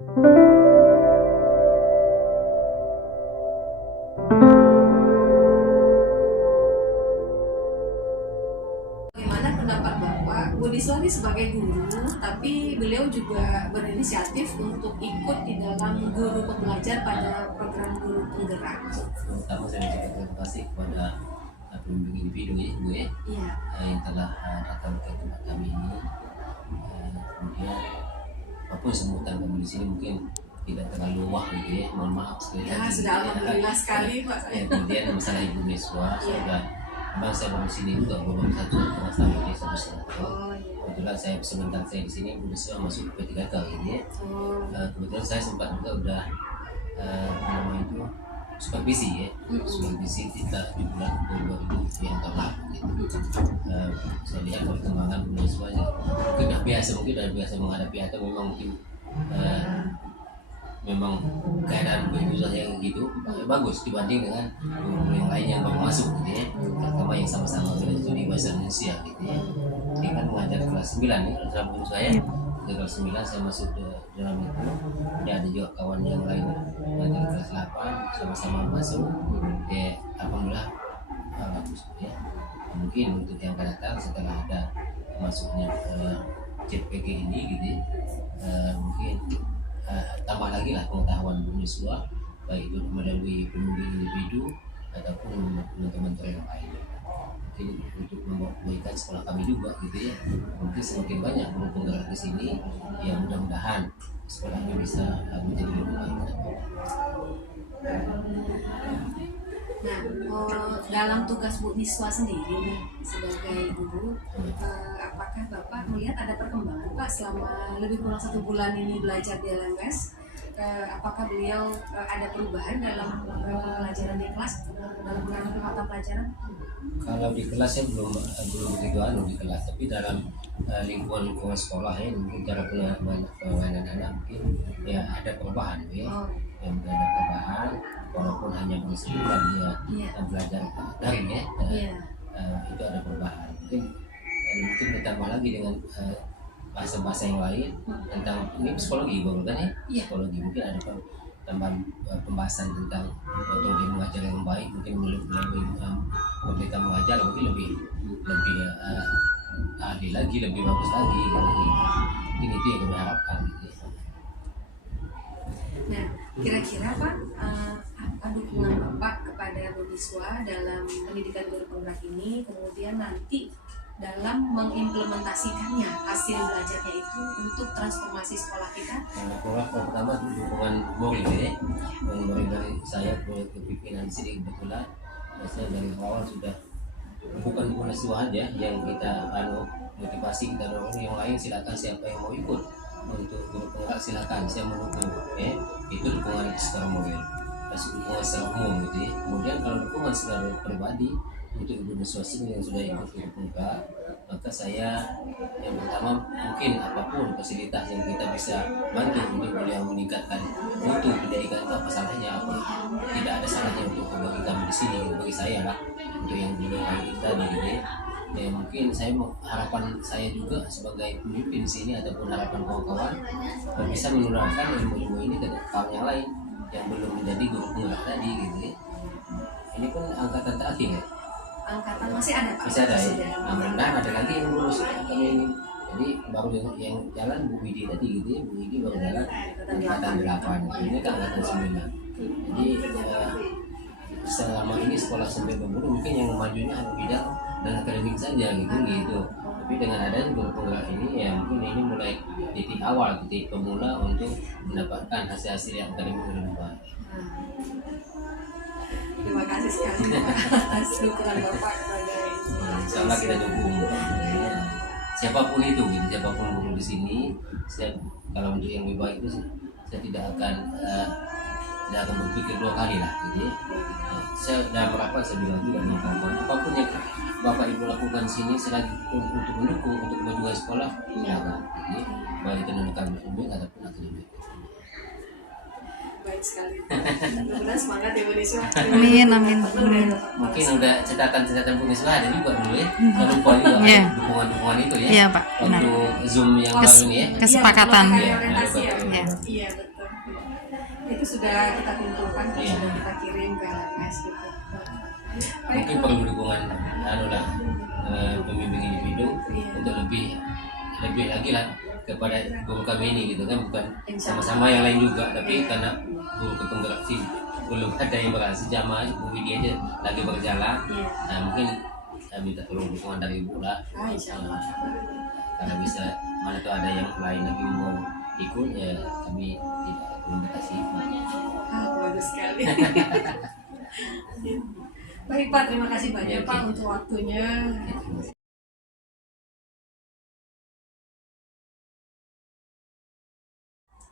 Bagaimana pendapat Bapak? Bu Niswa ini sebagai guru, tapi beliau juga berinisiatif untuk ikut di dalam guru pembelajar pada program guru penggerak. Pertama saya ucapkan terima kasih kepada pembimbing individu ya Bu ya, Iya. yang telah datang ke tempat kami ini. Kemudian apapun sebutan kami di sini mungkin tidak terlalu wah gitu ya, mohon maaf sekali Ya, lagi. sudah alhamdulillah sekali Pak. Kemudian masalah Ibu Niswa, memang saya baru di sini juga belum 1,5 tahun ya, 1,5 tahun. Oh iya. Kebetulan saya sebentar saya di sini Ibu Niswa masuk ke P3K ini ya. Oh. Kebetulan saya sempat juga udah apa namanya itu supervisi ya, supervisi kita di bulan Oktober itu yang tahun gitu. Saya lihat perkembangan Bu Niswa mungkin udah biasa menghadapi atau memang mungkin memang keadaan begitu saja gitu bagus dibanding dengan guru yang lain yang baru masuk gitu ya, terutama yang sama-sama belajar studi bahasa Indonesia gitu ya. Dia kan mengajar kelas 9 ya, dalam guru saya di kelas 9 saya masuk ke dalam itu. Ya, ada juga kawan yang lain mengajar kelas 8 sama-sama masuk ya, alhamdulillah bagus ya. Mungkin untuk yang akan datang setelah ada masuknya CPG ini gitu ya, mungkin tambah lagi lah pengetahuan Bu Niswa, baik itu melalui pembimbing individu ataupun teman-teman yang lain. Mungkin untuk membuatkan sekolah kami juga gitu ya, mungkin semakin banyak guru penggerak di sini, ya mudah-mudahan sekolah ini bisa menjadi lebih baik. Nah, dalam tugas Bu Niswa sendiri sebagai guru, apakah Bapak melihat ada perkembangan Pak selama lebih kurang 1 bulan ini belajar di LMS? Apakah beliau ada perubahan dalam pelajaran di kelas, dalam pengambilan mata pelajaran? Kalau di kelas ya belum begitu di kelas, tapi dalam lingkungan sekolah ya mungkin cara penanganan anak mungkin ya ada perubahan ya. Yang ada perubahan walaupun hanya bersebulan dia belajar daring ya, itu ada perubahan. Mungkin ditambah lagi dengan bahasa-bahasa yang lain tentang ini psikologi baru kan ya, psikologi mungkin ada tambahan pembahasan tentang metode mengajar yang baik, mungkin melalui merdeka mengajar mungkin lebih adil lagi, lebih bagus lagi gitu. Mungkin itu yang kami harapkan gitu. Nah, kira-kira Pak, apa dukungan Bapak kepada Bu Niswa dalam pendidikan guru penggerak ini, kemudian nanti dalam mengimplementasikannya hasil belajarnya itu untuk transformasi sekolah kita? Pertama dukungan moral ya, moral dari saya ke pimpinan di sini kebetulan. Saya dari awal sudah bukan Niswa aja yang kita motivasi, kita dorong yang lain silakan, siapa yang mau ikut untuk guru penggerak silakan, saya mendukung ya. Itu dukungan secara moral, dukungan secara umum gitu ya. Kemudian kalau dukungan secara pribadi untuk Ibu Niswa yang sudah ikut guru penggerak, maka saya yang pertama mungkin apapun fasilitas yang kita bisa bantu untuk beliau meningkatkan mutu pendidikan itu, apa salahnya, apa tidak ada salahnya untuk bagi kami di sini, bagi saya lah, untuk yang beliau kita gitu ya. Ya mungkin harapan saya juga sebagai pemimpin di sini ataupun harapan kawan-kawan bisa menularkan ilmu-ilmu ini ke kawan yang lain yang belum menjadi guru penggerak tadi gitu ya. Ini pun angkatan terakhir ya. Angkatan masih ada Pak? Masih ada ya. Mudah-mudahan ada lagi yang lulus kami ini. Jadi baru yang jalan Bu Widi tadi gitu ya. Bu Widi baru jalan angkatan 8. Ini kan angkatan 9. Jadi selama ini sekolah sampai berburu mungkin yang majunya hanya bidang dan akademik saja gitu. Tapi dengan adanya guru penggerak ini ya mungkin ini mulai titik awal, titik pemula untuk mendapatkan hasil-hasil yang akademik lebih baik. Terima kasih sekali atas dukungan Bapak kepada Insyaallah kita dukung siapapun itu gitu, siapapun guru di sini. Kalau untuk yang lebih baik itu saya tidak akan berpikir 2 kali lah gitu ya. Saya dalam rapat saya bilang juga dengan kawan, apapun yang Bapak Ibu lakukan sini selagi untuk mendukung untuk kemajuan sekolah silakan gitu ya, baik itu non akademik ataupun akademik. Baik sekali. Mudah-mudahan semangat ya Bu Niswa. Amin. Mungkin udah catatan Bu Niswa ada juga dulu ya. Jangan lupa juga ada dukungan itu ya. Iya Pak. Waktu Zoom yang baru ini ya. Kesepakatan. Orientasi ya. ya. Iya betul. Itu sudah kita kumpulkan, Iya. sudah kita kirim ke LMS gitu. Baik, Mungkin perlu dukungan pembimbing individu Iya. untuk lebih lagi lah kepada guru kami ini gitu kan, bukan Insya sama-sama yang lain juga, tapi karena guru penggerak sih belum ada yang berhasil, jamaah Bu Widya aja lagi berjalan. Iya. Nah mungkin saya minta tolong dukungan dari Ibu lah. Insya Allah. Karena bisa mana tuh ada yang lain lagi mau ikut ya, kami tidak belum kasih. Bagus sekali. Baik Pak, terima kasih banyak Oke. Pak untuk waktunya.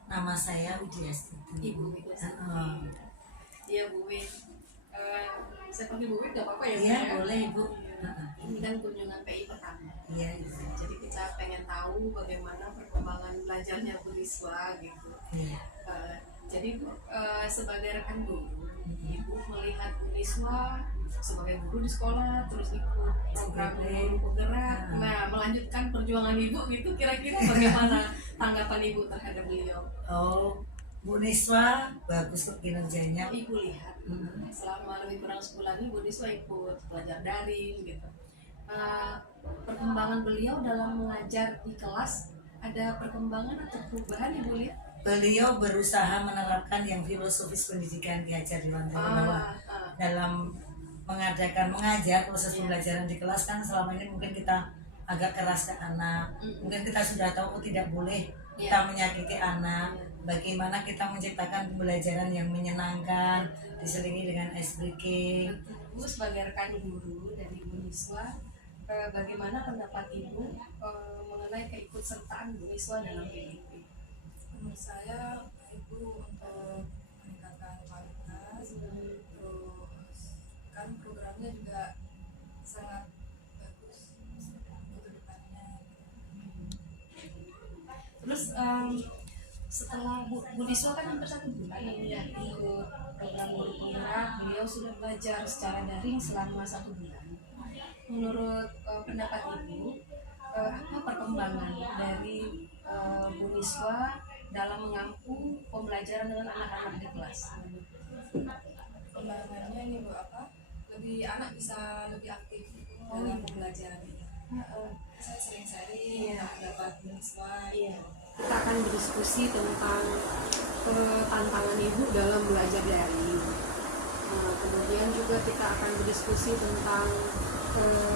Nama saya Widya Stuti. Ibu Widya Stuti. Iya Bu Win. Saya panggil Bu Win gak apa-apa ya? Bu, Iya ya? boleh Ibu. Ini kan kunjungan PI pertama. Iya. Jadi kita pengen tahu bagaimana perkembangan belajarnya Bu Riswa gitu. Iya. Jadi Bu, sebagai rekan guru, Ibu melihat Bu Riswa sebagai guru di sekolah, terus ikut program guru penggerak, nah melanjutkan perjuangan Ibu gitu, kira-kira bagaimana tanggapan Ibu terhadap beliau? Oh, Bu Niswa bagus kok kinerjanya. Ibu lihat selama lebih kurang sebulan ini Bu Riswa ikut belajar daring gitu. Perkembangan beliau dalam mengajar di kelas, ada perkembangan atau perubahan Ibu lihat? Beliau berusaha menerapkan yang filosofis pendidikan diajar di lantai bawah dalam mengajar proses pembelajaran di kelas. Kan selama ini mungkin kita agak keras ke anak, mungkin kita sudah tahu tidak boleh kita menyakiti anak. Bagaimana kita menciptakan pembelajaran yang menyenangkan diselingi dengan SBK. Bu sebagai rekan guru dari Bu Niswa, bagaimana pendapat Ibu mengenai keikutsertaan Bu Niswa dalam PDIP? Menurut saya itu untuk meningkatkan kualitas, terus kan programnya juga sangat bagus untuk depannya. Terus setelah Bu Niswa kan hampir 1 bulan ini ya ikut program guru penggerak, beliau sudah belajar secara daring selama 1 bulan. Menurut pendapat Ibu, apa perkembangan dari Bu Niswa dalam mengampu pembelajaran dengan anak-anak di kelas? Perkembangannya ini Bu lebih anak bisa lebih aktif dalam pembelajaran ini. Saya sering sharing pendapat mahasiswa. Kita akan berdiskusi tentang tantangan Ibu dalam belajar daring. Kemudian juga kita akan berdiskusi tentang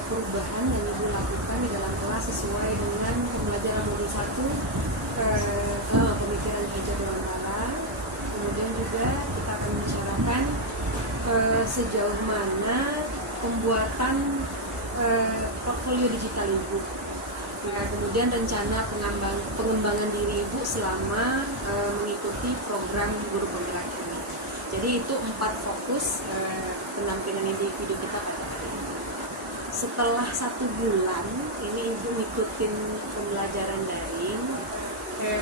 perubahan yang Ibu lakukan di dalam kelas sesuai dengan pembelajaran modul 1, pemikiran Hajar Dewantara. Kemudian juga kita akan membicarakan sejauh mana pembuatan portfolio digital Ibu. Nah, kemudian rencana pengembangan diri Ibu selama mengikuti program guru penggerak ini. Jadi itu 4 fokus penampilan individu kita pada hari ini. Setelah 1 bulan ini Ibu ngikutin pembelajaran daring,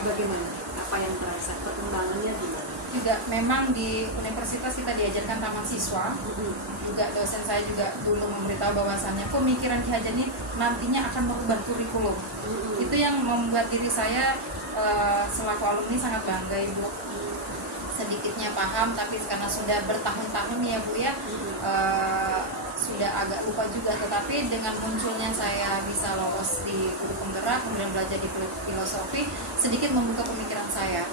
bagaimana? Apa yang terasa? Perkembangannya gimana? Juga memang di universitas kita diajarkan taman siswa. Juga dosen saya juga dulu memberitahu bahwasannya pemikiran Ki Hajar ini nantinya akan merubah kurikulum. Itu yang membuat diri saya selaku alumni sangat bangga Ibu. Sedikitnya paham, tapi karena sudah bertahun-tahun ya Bu ya, sudah agak lupa juga. Tetapi dengan munculnya saya bisa lolos di guru penggerak, kemudian belajar di filosofi, sedikit membuka pemikiran saya.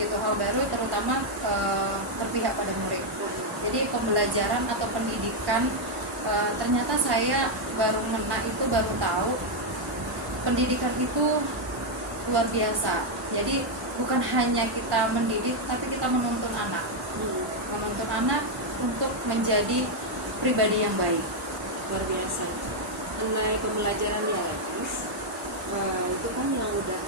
Gitu, hal baru terutama berpihak pada murid. Jadi pembelajaran atau pendidikan, ternyata saya baru tahu pendidikan itu luar biasa. Jadi bukan hanya kita mendidik, tapi kita menuntun anak, untuk menjadi pribadi yang baik. Luar biasa. Mengenai pembelajaran dialektis, itu kan yang udah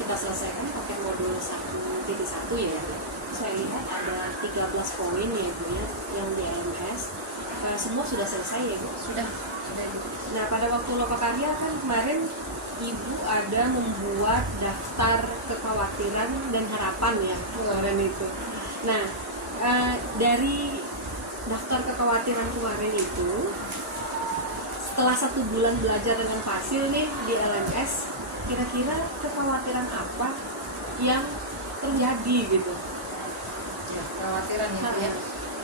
kita selesaikan pakai modul 1.1 ya. Saya lihat ada 13 poin ya Bu ya, yang di LMS. Semua sudah selesai ya Bu? Sudah. Nah pada waktu Lokakarya kan kemarin Ibu ada membuat daftar kekhawatiran dan harapan ya kemarin itu. Nah dari daftar kekhawatiran kemarin itu, setelah 1 bulan belajar dengan Fasil nih di LMS, kira-kira kekhawatiran apa yang terjadi gitu? Ya, kekhawatiran itu ya.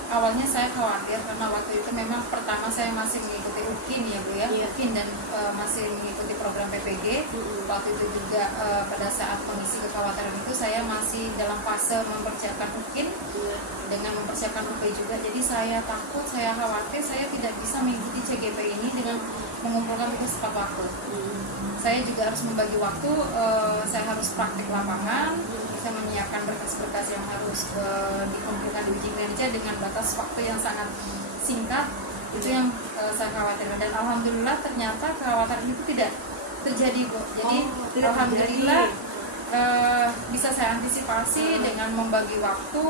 Awalnya saya khawatir karena waktu itu memang pertama saya masih mengikuti UKIN ya Bu ya, Iya. UKIN dan masih mengikuti program PPG. Waktu itu juga pada saat mengisi kekhawatiran itu saya masih dalam fase mempersiapkan UKIN dengan mempersiapkan UP juga. Jadi saya takut, saya khawatir saya tidak bisa mengikuti CGP ini dengan mengumpulkan tugas tepat waktu. Saya juga harus membagi waktu, saya harus praktik lapangan, saya menyiapkan berkas-berkas yang harus dikumpulkan di uji kinerja dengan batas waktu yang sangat singkat. Itu yang saya khawatirkan, dan alhamdulillah ternyata kekhawatiran itu tidak terjadi Bu. Jadi tidak alhamdulillah bisa saya antisipasi dengan membagi waktu,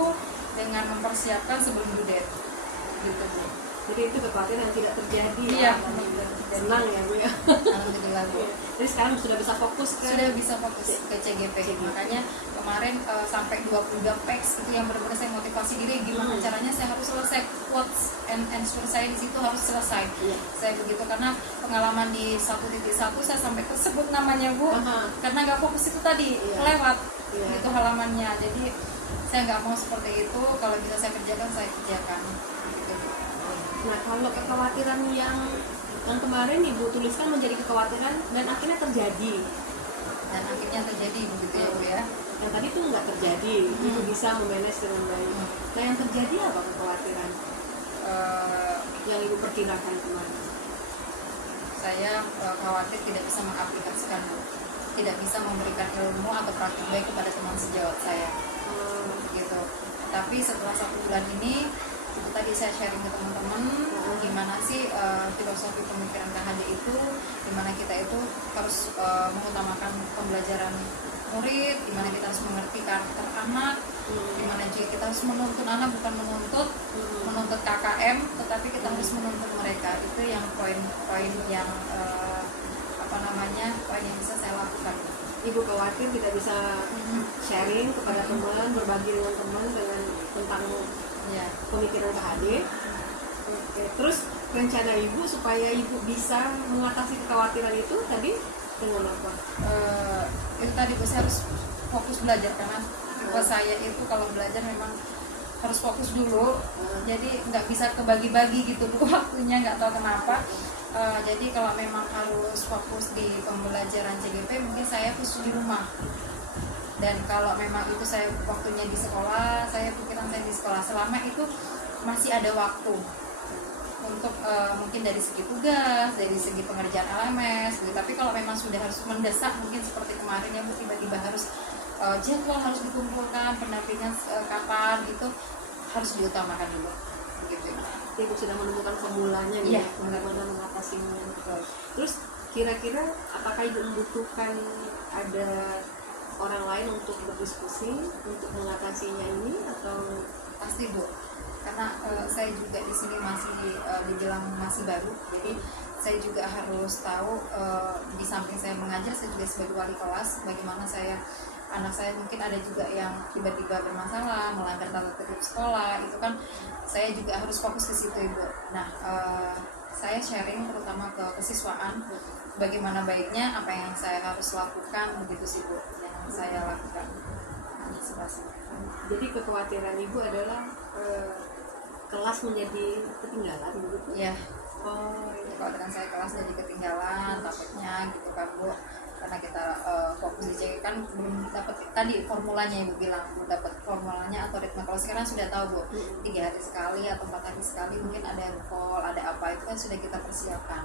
dengan mempersiapkan sebelum due date gitu Bu. Jadi itu kekhawatiran yang tidak terjadi. Iya, Alhamdulillah. Senang ya Bu ya. alhamdulillah Bu. Jadi sekarang sudah bisa fokus ke Sudah bisa fokus ke CGP. Makanya kemarin sampai 22 peks itu yang benar-benar saya motivasi diri gimana caranya saya harus selesai, quotes and answer saya di situ harus selesai. Iya. Saya begitu karena pengalaman di 1.1 saya sampai tersebut namanya Bu, karena nggak fokus itu tadi lewat itu halamannya. Jadi saya nggak mau seperti itu, kalau bisa saya kerjakan saya kerjakan gitu. Nah, kalau kekhawatiran yang kemarin Ibu tuliskan menjadi kekhawatiran dan akhirnya terjadi. Dan akhirnya terjadi begitu ya Bu ya. Yang tadi tuh nggak terjadi, Ibu bisa memanage dengan baik. Nah, yang terjadi apa kekhawatiran yang Ibu perkirakan kemarin? Saya khawatir tidak bisa mengaplikasikan Bu, tidak bisa memberikan ilmu atau praktik baik kepada teman sejawat saya gitu. Tapi setelah 1 bulan ini itu tadi saya sharing ke teman-teman gimana sih filosofi pemikiran KHD itu, dimana kita itu harus mengutamakan pembelajaran murid, dimana kita harus mengerti karakter anak, dimana juga kita harus menuntut anak, bukan menuntut KKM, tetapi kita harus menuntut mereka. Itu yang poin-poin yang poin yang bisa saya lakukan. Ibu khawatir tidak bisa sharing kepada teman, berbagi dengan teman dengan tentang Ya. pemikiran KHD. Oke. Terus rencana Ibu supaya Ibu bisa mengatasi kekhawatiran itu tadi dengan apa? Itu tadi Bu, saya harus fokus belajar karena tipe saya itu kalau belajar memang harus fokus dulu, jadi nggak bisa kebagi-bagi gitu Bu waktunya, nggak tahu kenapa. Jadi kalau memang harus fokus di pembelajaran CGP mungkin saya fokus di rumah, dan kalau memang itu saya waktunya di sekolah, saya pikiran saya di sekolah selama itu masih ada waktu untuk mungkin dari segi tugas, dari segi pengerjaan LMS gitu. Tapi kalau memang sudah harus mendesak mungkin seperti kemarin ya Bu, tiba-tiba harus jadwal harus dikumpulkan, pendampingan kapan gitu, harus diutamakan dulu begitu. Ibu sudah menemukan formulanya nih, bagaimana mengatasinya. Terus kira-kira apakah Ibu membutuhkan ada orang lain untuk berdiskusi untuk mengatasinya ini atau? Pasti Bu, karena saya juga di sini masih dibilang masih baru, jadi saya juga harus tahu di samping saya mengajar, saya juga sebagai wali kelas bagaimana anak saya mungkin ada juga yang tiba-tiba bermasalah, melanggar tata tertib sekolah, itu kan saya juga harus fokus ke situ Ibu. Nah, saya sharing terutama ke kesiswaan bagaimana baiknya, apa yang saya harus lakukan begitu sih Bu, yang saya lakukan antisipasi. Jadi kekhawatiran Ibu adalah kelas menjadi ketinggalan begitu? Ya, Oh, kalau dengan saya kelas jadi ketinggalan takutnya gitu kan Bu, karena kita fokus di CGP kan belum dapat tadi formulanya Ibu bilang, belum dapat formulanya atau ritme. Kalau sekarang sudah tahu Bu, 3 hari sekali atau 4 hari sekali mungkin ada call, ada apa, itu kan sudah kita persiapkan.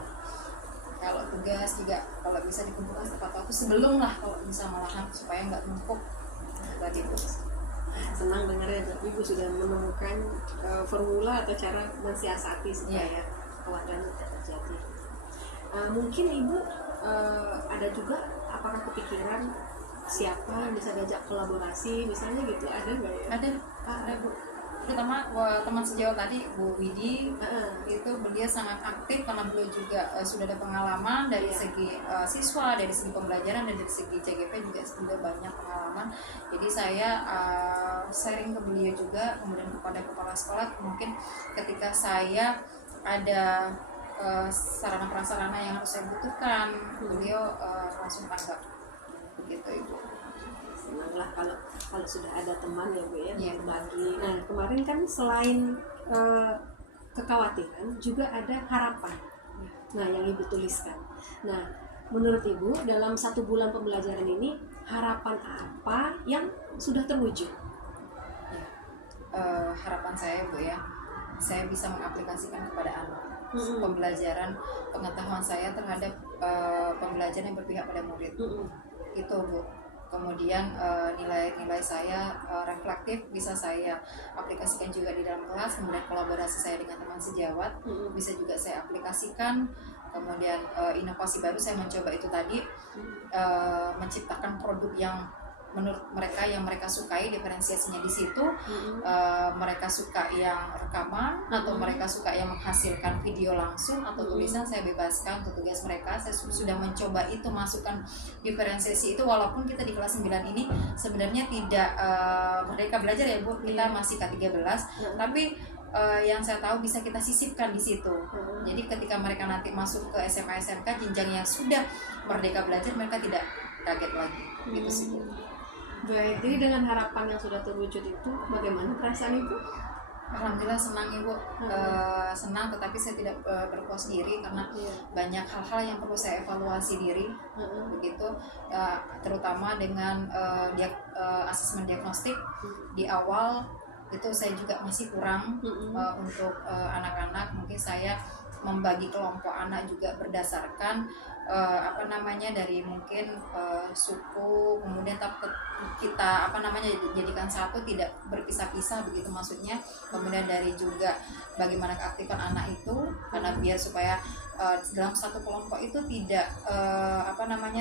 Kalau tugas juga kalau bisa dikumpulkan tepat waktu sebelum lah, kalau bisa malahan supaya nggak numpuk tadi Bu. senang dengarnya Ibu sudah menemukan formula atau cara mensiasati supaya kekhawatiran tidak terjadi. Mungkin Ibu ada juga apakah kepikiran siapa yang bisa diajak kolaborasi misalnya gitu, ada nggak ya? Ada Bu, terutama teman sejawat tadi Bu Widi, itu beliau sangat aktif karena beliau juga sudah ada pengalaman dari segi siswa, dari segi pembelajaran, dan dari segi CGP juga sudah banyak pengalaman. Jadi saya sharing ke beliau juga, kemudian kepada kepala sekolah, mungkin ketika saya ada sarana prasarana yang harus saya butuhkan, beliau langsung tanggap begitu Ibu. senanglah kalau sudah ada teman ya Bu ya, Iya. berbagi. Nah kemarin kan selain kekhawatiran juga ada harapan. Nah yang Ibu tuliskan. Nah menurut Ibu dalam 1 bulan pembelajaran ini harapan apa yang sudah terwujud? Harapan saya Bu ya, saya bisa mengaplikasikan kepada anak pembelajaran pengetahuan saya terhadap pembelajaran yang berpihak pada murid. Itu Bu. Kemudian nilai-nilai saya reflektif bisa saya aplikasikan juga di dalam kelas. Kemudian kolaborasi saya dengan teman sejawat bisa juga saya aplikasikan. Kemudian inovasi baru saya mencoba itu tadi, menciptakan produk yang menurut mereka yang mereka sukai, diferensiasinya di situ. Mereka suka yang rekaman atau mereka suka yang menghasilkan video langsung atau tulisan, saya bebaskan untuk tugas mereka. Saya sudah mencoba itu, masukkan diferensiasi itu, walaupun kita di kelas 9 ini sebenarnya tidak merdeka belajar ya Bu, kita masih K13, tapi yang saya tahu bisa kita sisipkan di situ. Jadi ketika mereka nanti masuk ke SMA SMK jenjang yang sudah merdeka belajar, mereka tidak kaget lagi. Gitu sih Bu. Baik, jadi dengan harapan yang sudah terwujud itu bagaimana perasaan Ibu? Alhamdulillah senang Ibu. Senang, tetapi saya tidak berpuas diri karena banyak hal-hal yang perlu saya evaluasi diri. Begitu, terutama dengan asesmen diagnostik di awal itu saya juga masih kurang untuk anak-anak. Mungkin saya membagi kelompok anak juga berdasarkan dari mungkin suku, kemudian kita jadikan satu, tidak berpisah-pisah begitu maksudnya. Kemudian dari juga bagaimana keaktifan anak itu, karena biar supaya dalam satu kelompok itu tidak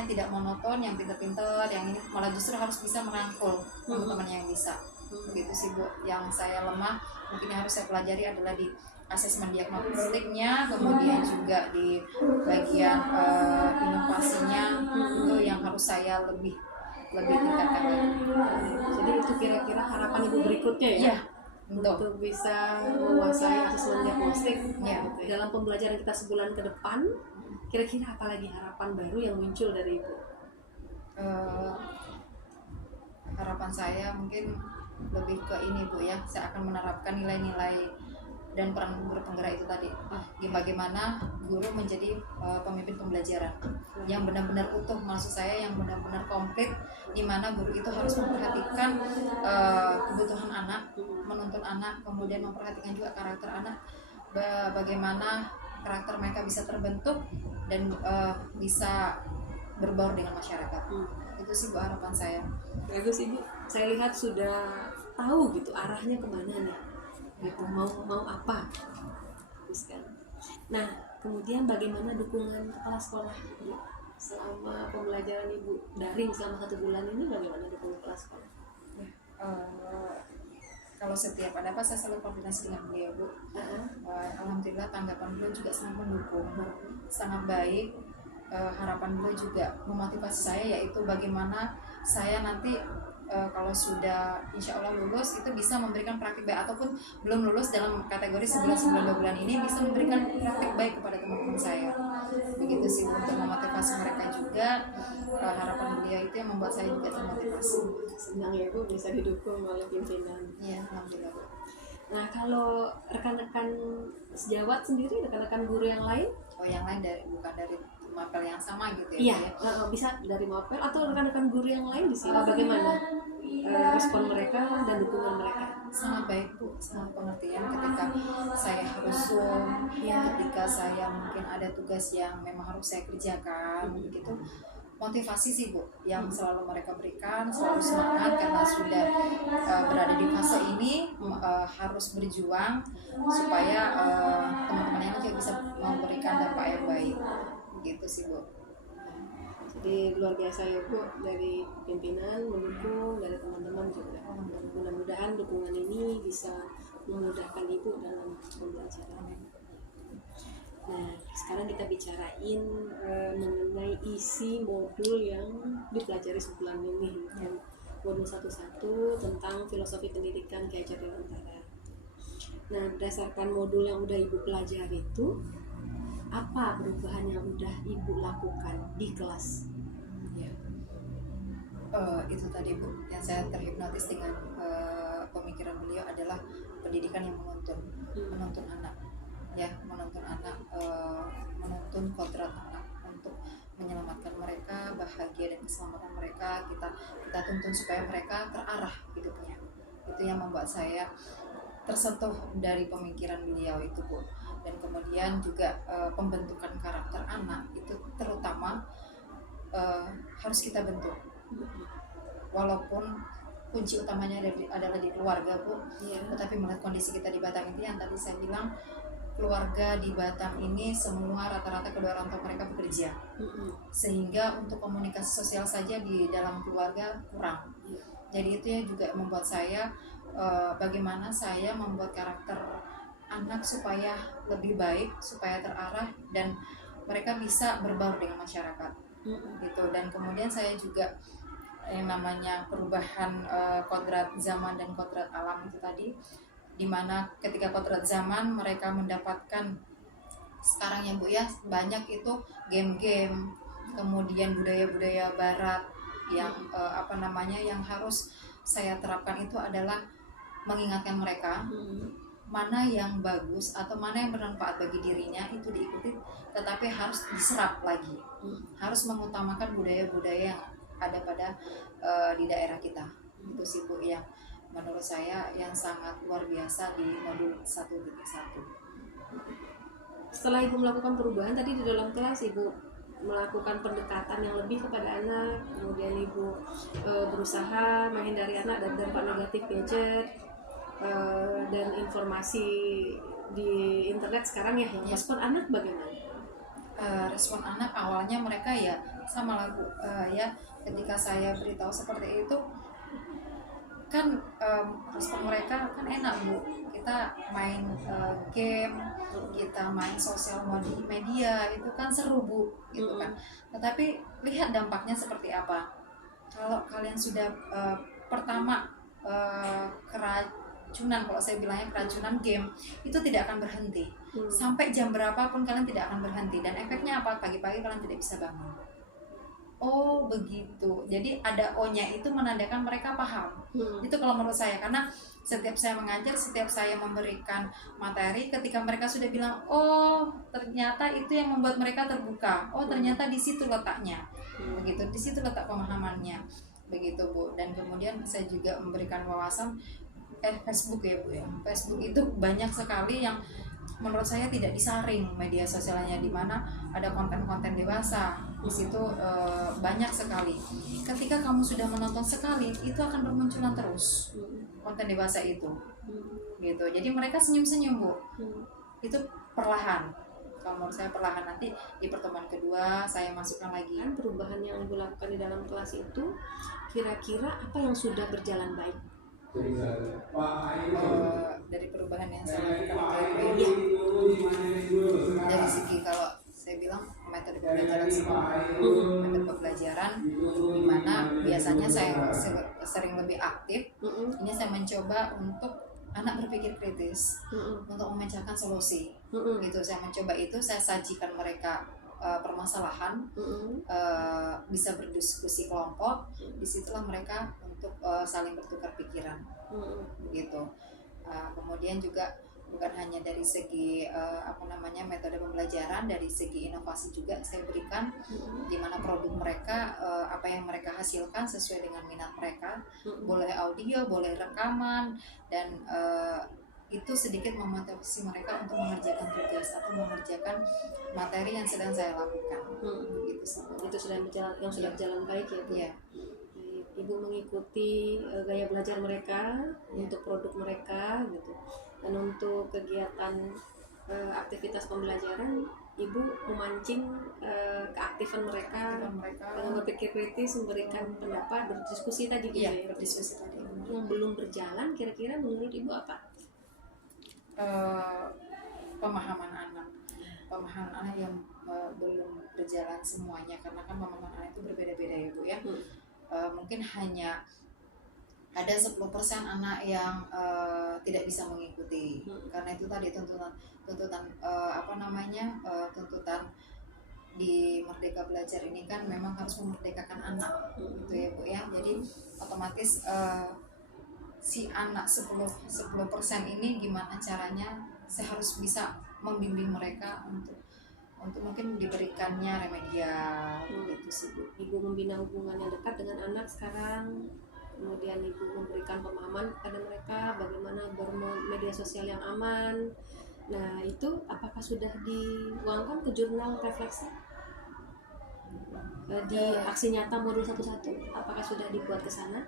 tidak monoton, yang pintar-pintar, yang ini malah justru harus bisa merangkul teman-teman yang bisa. Begitu sih Bu, yang saya lemah mungkin yang harus saya pelajari adalah di asesmen diagnostiknya, kemudian juga di bagian inovasinya, itu yang harus saya lebih tingkatkan lagi. Jadi itu kira-kira harapan Ibu berikutnya ya? Iya, Untuk bisa menguasai asesmen diagnostik Ya. dalam pembelajaran kita sebulan ke depan, kira-kira apa lagi harapan baru yang muncul dari Ibu? Harapan saya mungkin lebih ke ini Bu ya, saya akan menerapkan nilai-nilai dan peran guru penggerak itu tadi. Bagaimana guru menjadi pemimpin pembelajaran yang benar-benar utuh, maksud saya yang benar-benar komplit, di mana guru itu harus memperhatikan kebutuhan anak, menuntun anak, kemudian memperhatikan juga karakter anak, bagaimana karakter mereka bisa terbentuk dan bisa berbaur dengan masyarakat. Itu sih Bu harapan saya. Bagus Ibu, saya lihat sudah tahu gitu arahnya kemana nih, gitu mau apa. Bagus kan. Nah kemudian bagaimana dukungan kepala sekolah Ibu? Selama pembelajaran Ibu daring selama 1 bulan ini, bagaimana dukungan kepala sekolah? Kalau setiap ada apa saya selalu koordinasi dengan beliau Bu. Alhamdulillah tanggapan beliau juga sangat mendukung, sangat baik. Harapan beliau juga memotivasi saya, yaitu bagaimana saya nanti kalau sudah insya Allah lulus itu bisa memberikan praktik baik, ataupun belum lulus dalam kategori sebulan 2 bulan ini bisa memberikan praktik baik kepada teman-teman saya. Begitu sih untuk memotivasi mereka juga. Harapan beliau itu yang membuat saya juga termotivasi. Senang ya Bu bisa didukung oleh pimpinan. Iya, alhamdulillah Bu. Nah kalau rekan-rekan sejawat sendiri, rekan-rekan guru yang lain? Oh, yang lain bukan dari mapel yang sama gitu ya? Iya, bisa dari mapel atau rekan-rekan guru yang lain di sini. Bagaimana respon mereka dan dukungan mereka? Sangat baik Bu, sangat pengertian ketika saya harus Zoom, ketika saya mungkin ada tugas yang memang harus saya kerjakan begitu. Motivasi sih Bu yang selalu mereka berikan, selalu semangat karena sudah berada di fase ini, harus berjuang supaya teman-teman yang juga bisa memberikan dampak yang baik. Gitu sih Bu. Jadi luar biasa ya Bu, dari pimpinan mendukung, dari teman-teman juga. Mudah-mudahan dukungan ini bisa memudahkan Ibu dalam pembelajaran. Nah, sekarang kita bicarain mengenai isi modul yang dipelajari sebulan ini, yang modul 11 tentang filosofi pendidikan Ki Hajar Dewantara. Nah, berdasarkan modul yang udah Ibu pelajari itu, apa perubahan yang udah Ibu lakukan di kelas? Itu tadi Bu, yang saya terhipnotis dengan pemikiran beliau adalah pendidikan yang menuntun anak, ya, menuntun anak, menuntun kodrat anak untuk menyelamatkan mereka, bahagia dan keselamatan mereka kita tuntun supaya mereka terarah hidupnya. Itu yang membuat saya tersentuh dari pemikiran beliau itu Bu. Dan kemudian juga pembentukan karakter anak itu terutama harus kita bentuk, walaupun kunci utamanya adalah di keluarga Bu. Tetapi melihat kondisi kita di Batam ini, yang tadi saya bilang, keluarga di Batam ini semua rata-rata kedua orang tua mereka bekerja, sehingga untuk komunikasi sosial saja di dalam keluarga kurang. Jadi itu ya juga membuat saya bagaimana saya membuat karakter anak supaya lebih baik, supaya terarah dan mereka bisa berbaur dengan masyarakat gitu. Dan kemudian saya juga yang namanya perubahan kodrat zaman dan kodrat alam itu tadi, dimana ketika kodrat zaman mereka mendapatkan sekarang ya Bu ya, banyak itu game-game, kemudian budaya-budaya barat yang yang harus saya terapkan itu adalah mengingatkan mereka mana yang bagus atau mana yang bermanfaat bagi dirinya itu diikuti, tetapi harus diserap lagi, harus mengutamakan budaya-budaya yang ada pada di daerah kita. Itu sih Bu yang menurut saya yang sangat luar biasa di modul 1.1. Setelah Ibu melakukan perubahan tadi di dalam kelas, Ibu melakukan pendekatan yang lebih kepada anak, kemudian Ibu berusaha menghindari anak dari dampak negatif gadget dan informasi di internet sekarang ya. Respon anak bagaimana? Respon anak awalnya mereka ya sama lah Bu, ya ketika saya beritahu seperti itu kan respon mereka kan enak Bu, kita main game, kita main sosial media itu kan seru Bu gitu kan. Tetapi lihat dampaknya seperti apa. Kalau kalian sudah pertama keracunan, kalau saya bilangnya keracunan game itu tidak akan berhenti sampai jam berapapun, kalian tidak akan berhenti. Dan efeknya apa? Pagi-pagi kalian tidak bisa bangun. Oh begitu, jadi ada O-nya itu menandakan mereka paham. Itu kalau menurut saya, karena setiap saya mengajar, setiap saya memberikan materi, ketika mereka sudah bilang, oh ternyata itu yang membuat mereka terbuka, oh ternyata di situ letaknya, begitu, di situ letak pemahamannya, begitu Bu. Dan kemudian saya juga memberikan wawasan Facebook ya Bu ya, Facebook itu banyak sekali yang menurut saya tidak disaring media sosialnya, di mana ada konten-konten dewasa di situ banyak sekali. Ketika kamu sudah menonton sekali, itu akan bermunculan terus konten dewasa itu, gitu. Jadi mereka senyum-senyum Bu, itu perlahan. Kalau menurut saya perlahan, nanti di pertemuan kedua saya masukkan lagi. Perubahan yang Ibu lakukan di dalam kelas itu kira-kira apa yang sudah berjalan baik? Dari perubahan yang saya lakukan dari segi, kalau saya bilang metode pembelajaran metode pembelajaran, di mana biasanya saya sering lebih aktif. Ini saya mencoba untuk anak berpikir kritis, untuk memecahkan solusi. Gitu, saya mencoba itu, saya sajikan mereka permasalahan, bisa berdiskusi kelompok. Disitulah mereka untuk saling bertukar pikiran, begitu. Kemudian juga bukan hanya dari segi metode pembelajaran, dari segi inovasi juga saya berikan, di mana produk mereka apa yang mereka hasilkan sesuai dengan minat mereka, boleh audio, boleh rekaman, dan itu sedikit memotivasi mereka untuk mengerjakan tugas atau mengerjakan materi yang sedang saya lakukan. Gitu sih. Itu sudah berjalan baik ya Bu. Iya. Ibu mengikuti gaya belajar mereka, untuk produk mereka gitu. Dan untuk kegiatan aktivitas pembelajaran, Ibu memancing keaktifan mereka dengan berpikir kritis, memberikan pendapat, berdiskusi tadi gitu ya. Berdiskusi tadi. Yang belum berjalan kira-kira menurut Ibu apa? Pemahaman anak yang belum berjalan semuanya, karena kan pemahaman anak itu berbeda-beda ya Bu ya. Mungkin hanya ada 10% anak yang tidak bisa mengikuti, karena itu tadi tuntutan di Merdeka Belajar ini kan memang harus memerdekakan anak gitu ya Bu ya. Jadi otomatis si anak 10% ini gimana caranya saya harus bisa membimbing mereka untuk mungkin diberikannya remedial gitu sih Bu. Ibu membina hubungan yang dekat dengan anak sekarang, kemudian ibu memberikan pemahaman kepada mereka bagaimana bermedia sosial yang aman. Nah itu apakah sudah dituangkan ke jurnal refleksi di aksi nyata modul 11, apakah sudah dibuat ke sana?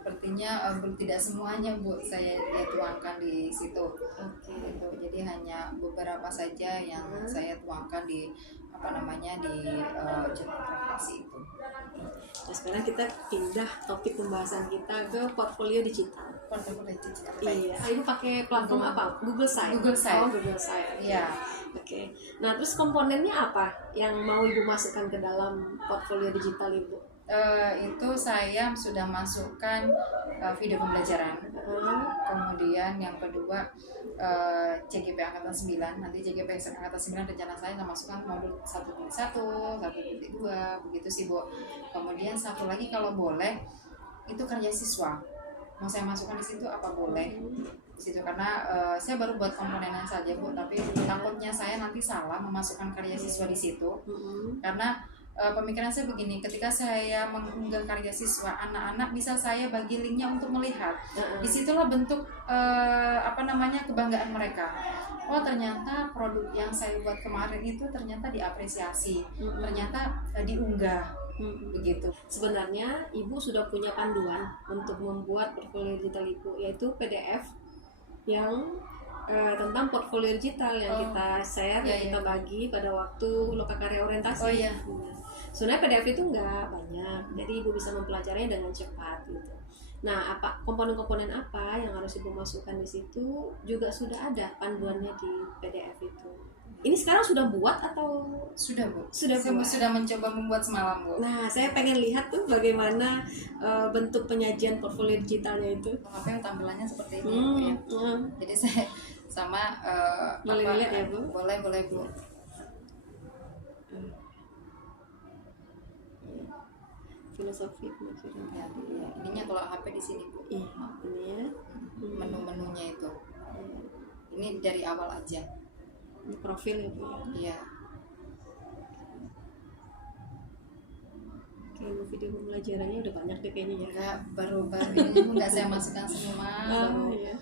Sepertinya tidak semuanya Bu saya tuangkan di situ. Oke. Gitu. Jadi hanya beberapa saja yang saya tuangkan di jurnal refleksi itu. Nah sekarang kita pindah topik pembahasan kita ke portfolio digital. Portfolio digital. Iya, ibu pakai platform apa? Google Site. Google Site. Oh, Google Site. Iya. Oke. Nah, terus komponennya apa yang mau ibu masukkan ke dalam portfolio digital ibu? Itu saya sudah masukkan video pembelajaran. Kemudian yang kedua CGP Angkatan 9. Nanti CGP Angkatan 9 rencana saya masukkan modul 1.1, 1.2 begitu sih Bu. Kemudian satu lagi kalau boleh itu kerja siswa. Mau saya masukkan di situ apa boleh? Di situ karena saya baru buat komponennya saja Bu, tapi takutnya saya nanti salah memasukkan karya siswa di situ. Karena pemikiran saya begini, ketika saya mengunggah karya siswa, anak-anak bisa saya bagi linknya untuk melihat. Disitulah bentuk kebanggaan mereka. Oh ternyata produk yang saya buat kemarin itu ternyata diapresiasi, ternyata diunggah, begitu. Sebenarnya ibu sudah punya panduan untuk membuat portfolio digital ibu, yaitu PDF yang tentang portfolio digital yang kita share, yang kita bagi pada waktu lokakarya orientasi. Oh iya. Sebenarnya PDF itu nggak banyak, jadi ibu bisa mempelajarinya dengan cepat gitu. Nah, komponen-komponen apa yang harus ibu masukkan di situ juga sudah ada panduannya di PDF itu. Ini sekarang sudah buat atau sudah Bu? Sudah saya buat. Sudah mencoba membuat semalam Bu. Nah, saya pengen lihat tuh bagaimana bentuk penyajian portfolio digitalnya itu. HP tampilannya seperti ini Bu ya. Jadi saya sama boleh lihat ya Bu? Boleh Bu. Filosofi pemikiran. Ya, ininya kalau HP di sini Bu. Iya, ini ya. Menu-menunya itu. Ini dari awal aja. Ini profil ya Bu. Iya. Oke, video pembelajarannya udah banyak deh kayaknya ya. Enggak, baru ini Bu, nggak saya masukkan semua. Baru Iya.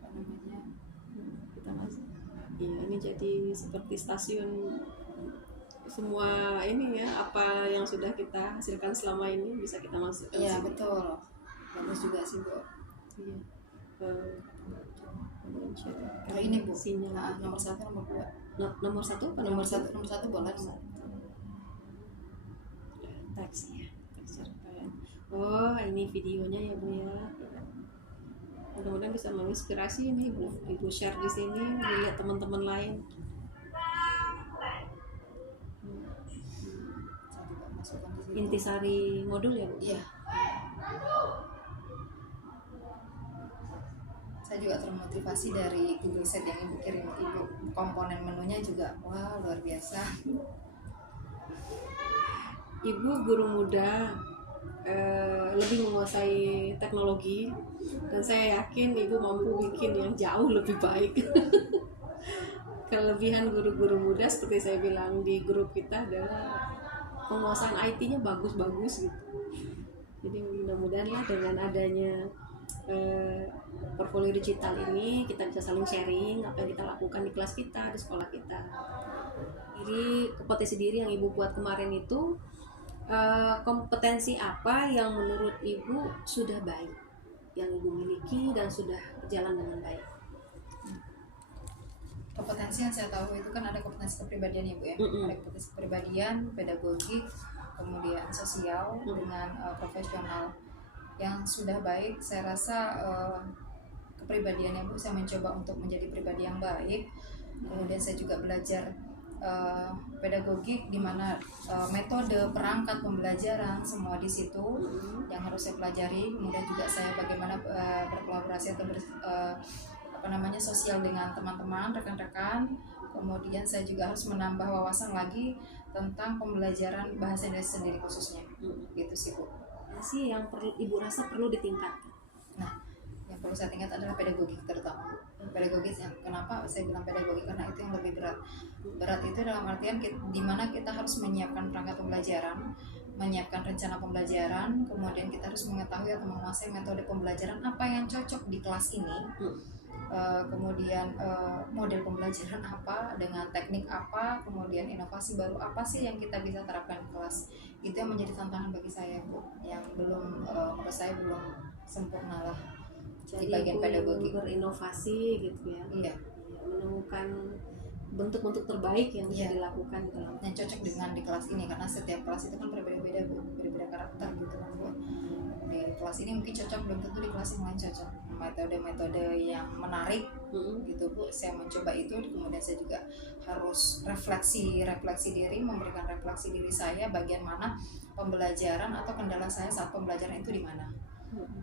apa namanya? Kita masuk. Iya, ini jadi seperti stasiun semua ini ya, apa yang sudah kita hasilkan selama ini bisa kita masukkan. Iya sini. betul. Bagus juga sih Bu. Iya. Oh ini Bu. Sinyal. Nomor 1, nomor 2. Nomor 1 apa Nomor 1 boleh. Teks ya. Teks rangkaian. Oh, ini videonya ya Bu ya. Mudah-mudahan bisa menginspirasi ini ibu share di sini, lihat teman-teman lain. Intisari modul ya Bu? Iya. Saya juga termotivasi dari Google Sheet yang Ibu kirim Ibu. Komponen menunya juga wah luar biasa. Ibu guru muda lebih menguasai teknologi dan saya yakin Ibu mampu bikin yang jauh lebih baik. Kelebihan guru-guru muda seperti saya bilang di grup kita adalah penguasaan IT-nya bagus-bagus gitu. Jadi mudah-mudahan lah dengan adanya portfolio digital ini kita bisa saling sharing apa yang kita lakukan di kelas kita, di sekolah kita. Jadi kompetensi diri yang Ibu buat kemarin itu kompetensi apa yang menurut Ibu sudah baik, yang Ibu miliki dan sudah berjalan dengan baik? Kompetensi yang saya tahu itu kan ada kompetensi kepribadian Ibu ya. Ada kompetensi kepribadian, pedagogik, kemudian sosial dengan profesional. Yang sudah baik, saya rasa kepribadiannya Bu, saya mencoba untuk menjadi pribadi yang baik. Kemudian saya juga belajar pedagogik di mana metode perangkat pembelajaran semua di situ yang harus saya pelajari. Kemudian juga saya bagaimana berkolaborasi atau sosial dengan teman-teman, rekan-rekan. kemudian saya juga harus menambah wawasan lagi tentang pembelajaran bahasa Indonesia sendiri khususnya. Gitu sih Bu. Apa sih yang perlu Ibu rasa perlu ditingkatkan? Nah, yang perlu saya tingkat adalah pedagogik terutama. Pedagogik yang kenapa saya bilang pedagogik, karena itu yang lebih berat. Berat itu dalam artian di mana kita harus menyiapkan perangkat pembelajaran, menyiapkan rencana pembelajaran, kemudian kita harus mengetahui atau menguasai metode pembelajaran apa yang cocok di kelas ini. Kemudian model pembelajaran apa, dengan teknik apa, kemudian inovasi baru apa sih yang kita bisa terapkan di kelas. Itu yang menjadi tantangan bagi saya Bu, yang belum menurut saya belum sempurna lah di bagian pedagogi. Berinovasi gitu ya. Iya, Menemukan bentuk-bentuk terbaik yang bisa dilakukan dalam yang cocok dengan di kelas ini, karena setiap kelas itu kan berbeda-beda Bu, berbeda karakter gitu kan Bu. Di kelas ini mungkin cocok, belum tentu di kelas yang lain cocok. Metode-metode yang menarik gitu Bu, saya mencoba itu. Kemudian saya juga harus refleksi diri, memberikan refleksi diri saya, bagian mana pembelajaran atau kendala saya saat pembelajaran itu di mana.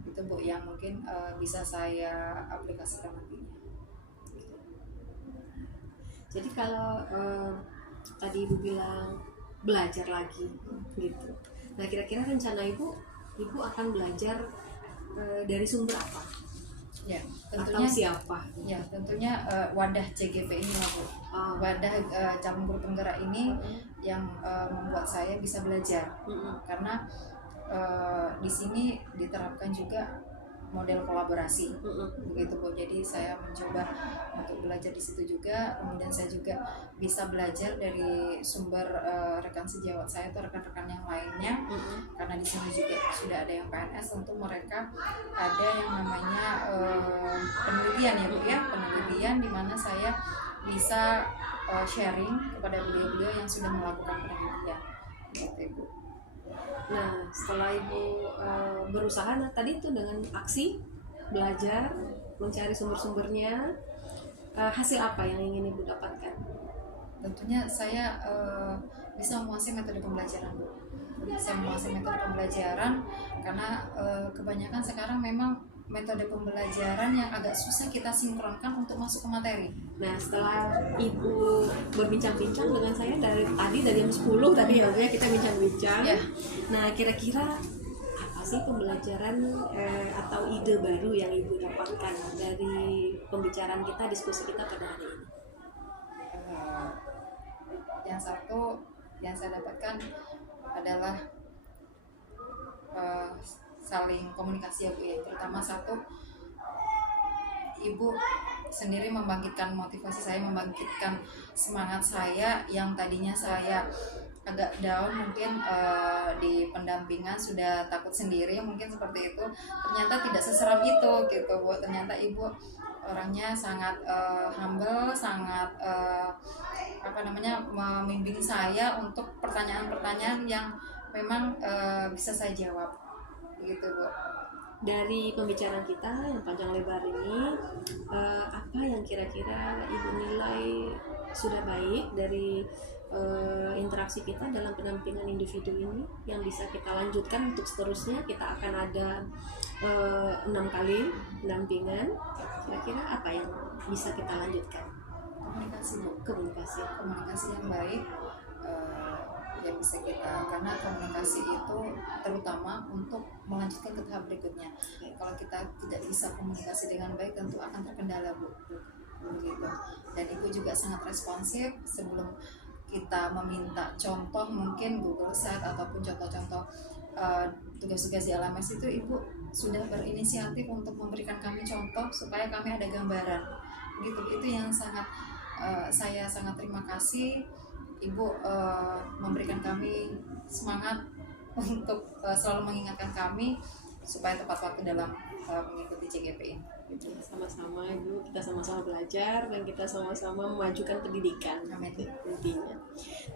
Itu Bu yang mungkin bisa saya aplikasikan nantinya. Jadi kalau tadi Ibu bilang belajar lagi gitu. Nah, kira-kira rencana Ibu akan belajar dari sumber apa? Ya, Atau tentunya siapa? ya, tentunya wadah CGP ini lah Bu. Wadah calon guru penggerak ini yang membuat saya bisa belajar. Karena di sini diterapkan juga model kolaborasi, begitu Bu. Jadi saya mencoba untuk belajar di situ juga. Kemudian saya juga bisa belajar dari sumber rekan sejawat saya atau rekan-rekan yang lainnya. Karena di sini juga sudah ada yang PNS, tentu mereka ada yang namanya penelitian ya Bu ya, penelitian di mana saya bisa sharing kepada beliau-beliau yang sudah melakukan penelitian, gitu Bu. Nah, setelah Ibu berusaha tadi itu dengan aksi, belajar, mencari sumber-sumbernya, hasil apa yang ingin Ibu dapatkan? Tentunya saya bisa menguasai metode pembelajaran Bu. Saya menguasai metode pembelajaran karena kebanyakan sekarang memang metode pembelajaran yang agak susah kita sinkronkan untuk masuk ke materi. Nah, setelah Ibu berbincang-bincang dengan saya dari jam 10 tadi ya kita bincang-bincang. Ya. Nah, kira-kira apa sih pembelajaran atau ide baru yang Ibu dapatkan dari pembicaraan kita, diskusi kita pada hari ini? Yang satu yang saya dapatkan adalah saling komunikasi ya Bu ya. Terutama satu, Ibu sendiri membangkitkan motivasi saya, membangkitkan semangat saya yang tadinya saya agak down mungkin di pendampingan, sudah takut sendiri mungkin seperti itu. Ternyata tidak seseram itu gitu Bu. Ternyata Ibu orangnya sangat humble, sangat membimbing saya untuk pertanyaan-pertanyaan yang memang bisa saya jawab, gitu Bu. Dari pembicaraan kita yang panjang lebar ini, apa yang kira-kira Ibu nilai sudah baik dari interaksi kita dalam pendampingan individu ini yang bisa kita lanjutkan untuk seterusnya? Kita akan ada 6 kali pendampingan. Kira-kira apa yang bisa kita lanjutkan? Komunikasi Bu. Komunikasi yang baik yang bisa kita, karena komunikasi itu terutama untuk melanjutkan ke tahap berikutnya. Kalau kita tidak bisa komunikasi dengan baik, tentu akan terkendala Bu, begitu. Dan Ibu juga sangat responsif. Sebelum kita meminta contoh mungkin Google Sheet ataupun contoh-contoh tugas-tugas di LMS itu, Ibu sudah berinisiatif untuk memberikan kami contoh supaya kami ada gambaran, gitu. Itu yang sangat saya sangat terima kasih. Ibu memberikan kami semangat untuk selalu mengingatkan kami supaya tepat waktu dalam mengikuti CGP ini. Gitu. Sama-sama Ibu, kita sama-sama belajar dan kita sama-sama memajukan pendidikan. Amin. Intinya.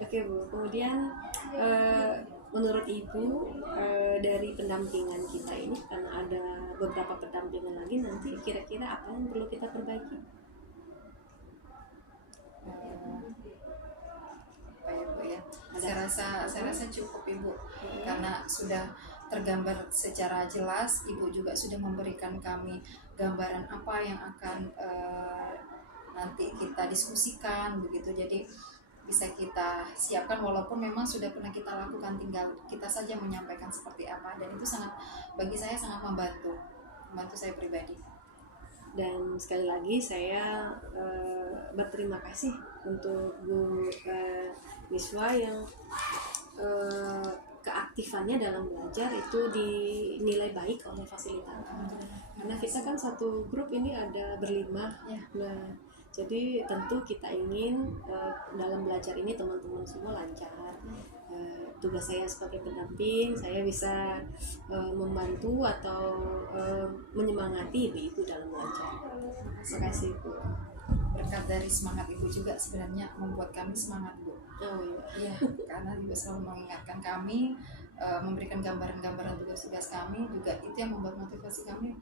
Oke Bu, kemudian menurut Ibu dari pendampingan kita ini, karena ada beberapa pendampingan lagi, nanti kira-kira apa yang perlu kita perbaiki? Apa ya Bu ya? Saya rasa cukup Ibu, karena sudah tergambar secara jelas. Ibu juga sudah memberikan kami gambaran apa yang akan nanti kita diskusikan begitu. Jadi bisa kita siapkan walaupun memang sudah pernah kita lakukan, tinggal kita saja menyampaikan seperti apa, dan itu sangat, bagi saya sangat membantu saya pribadi. Dan sekali lagi saya berterima kasih untuk Bu Niswa yang keaktifannya dalam belajar itu dinilai baik oleh fasilitator. Karena kita kan satu grup ini ada berlima. Ya. Nah, jadi tentu kita ingin dalam belajar ini teman-teman semua lancar. Tugas saya sebagai pendamping, saya bisa membantu atau menyemangati ibu-ibu dalam belajar. Terima kasih Bu. Berkat dari semangat ibu juga sebenarnya membuat kami semangat, Bu. Oh iya. Iya, karena ibu selalu mengingatkan kami, memberikan gambaran-gambaran tugas-tugas kami, juga itu yang membuat motivasi kami